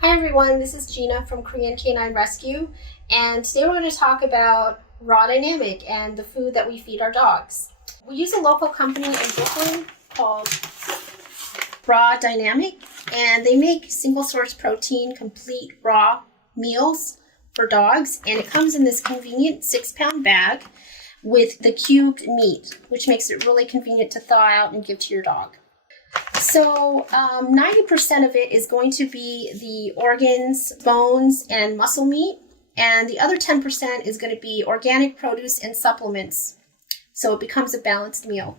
Hi everyone, this is Gina from Korean Canine Rescue, and today we're going to talk about Raw Dynamic and the food that we feed our dogs. We use a local company in Brooklyn called Raw Dynamic, and they make single source protein complete raw meals for dogs, and it comes in this convenient 6-pound bag with the cubed meat, which makes it really convenient to thaw out and give to your dog. So 90% of it is going to be the organs, bones, and muscle meat. And the other 10% is going to be organic produce and supplements. So it becomes a balanced meal.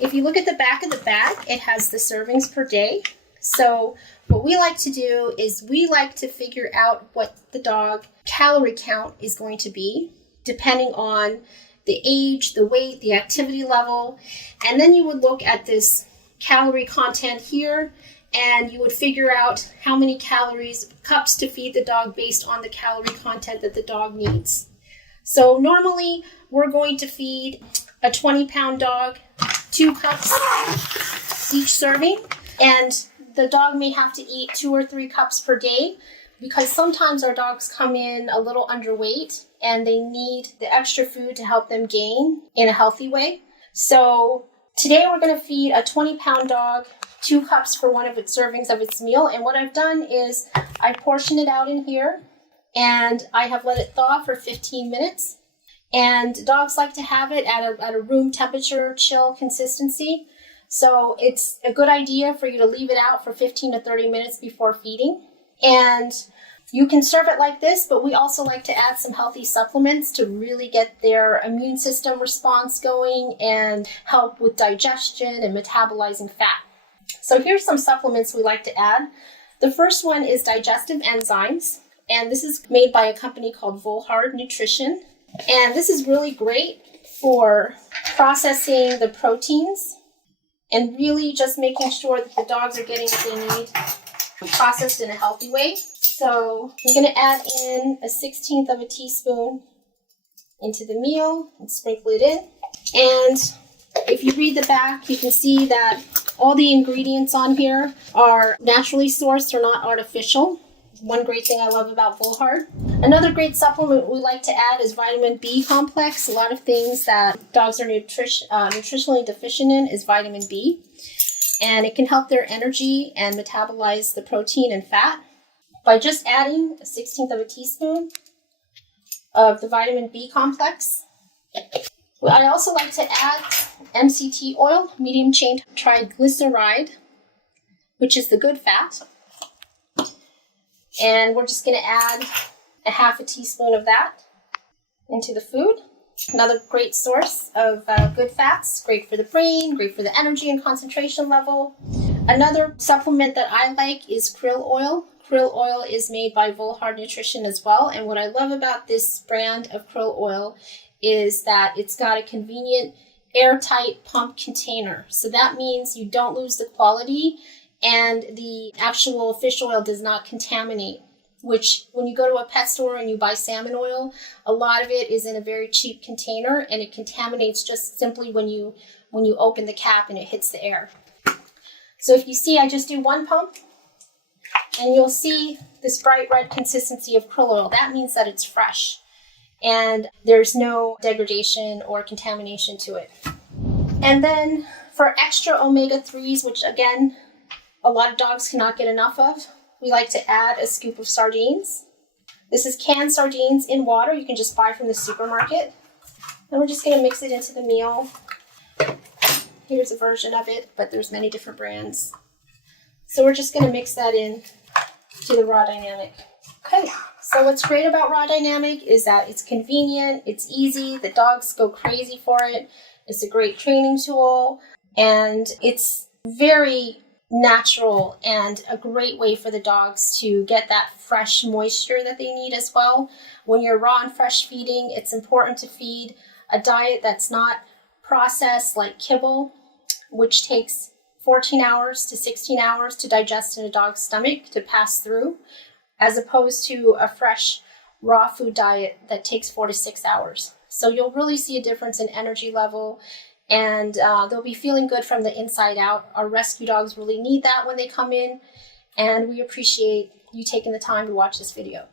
If you look at the back of the bag, it has the servings per day. So what we like to do is we like to figure out what the dog calorie count is going to be, depending on the age, the weight, the activity level, and then you would look at this calorie content here, and you would figure out how many calories, cups to feed the dog based on the calorie content that the dog needs. So normally, we're going to feed a 20-pound dog 2 cups each serving, and the dog may have to eat 2 or 3 cups per day, because sometimes our dogs come in a little underweight and they need the extra food to help them gain in a healthy way. So today we're going to feed a 20-pound dog 2 cups for one of its servings of its meal. And what I've done is I portion it out in here and I have let it thaw for 15 minutes. And dogs like to have it at a room temperature chill consistency. So it's a good idea for you to leave it out for 15 to 30 minutes before feeding. And you can serve it like this, but we also like to add some healthy supplements to really get their immune system response going and help with digestion and metabolizing fat. So here's some supplements we like to add. The first one is digestive enzymes, and this is made by a company called Volhard Nutrition. And this is really great for processing the proteins and really just making sure that the dogs are getting what they need processed in a healthy way. So I'm going to add in a 1/16 of a teaspoon into the meal and sprinkle it in. And if you read the back, you can see that all the ingredients on here are naturally sourced, they're not artificial. One great thing I love about Volhard. Another great supplement we like to add is vitamin B complex. A lot of things that dogs are nutritionally deficient in is vitamin B. And it can help their energy and metabolize the protein and fat by just adding a 1/16 of a teaspoon of the vitamin B complex. I also like to add MCT oil, medium chain triglyceride, which is the good fat. And we're just going to add a 1/2 teaspoon of that into the food. Another great source of good fats, great for the brain, great for the energy and concentration level. Another supplement that I like is krill oil. Krill oil is made by Volhard Nutrition as well. And what I love about this brand of krill oil is that it's got a convenient airtight pump container. So that means you don't lose the quality and the actual fish oil does not contaminate. Which when you go to a pet store and you buy salmon oil, a lot of it is in a very cheap container and it contaminates just simply when you open the cap and it hits the air. So if you see, I just do 1 pump and you'll see this bright red consistency of krill oil. That means that it's fresh and there's no degradation or contamination to it. And then for extra omega-3s, which again, a lot of dogs cannot get enough of, we like to add a scoop of sardines. This is canned sardines in water. You can just buy from the supermarket. And we're just going to mix it into the meal. Here's a version of it, but there's many different brands. So we're just going to mix that in to the Raw Dynamic. Okay, so what's great about Raw Dynamic is that it's convenient, it's easy, the dogs go crazy for it. It's a great training tool, and it's very natural and a great way for the dogs to get that fresh moisture that they need as well. When you're raw and fresh feeding, it's important to feed a diet that's not processed like kibble, which takes 14 hours to 16 hours to digest in a dog's stomach to pass through, as opposed to a fresh raw food diet that takes 4 to 6 hours. So you'll really see a difference in energy level and they'll be feeling good from the inside out. Our rescue dogs really need that when they come in, and we appreciate you taking the time to watch this video.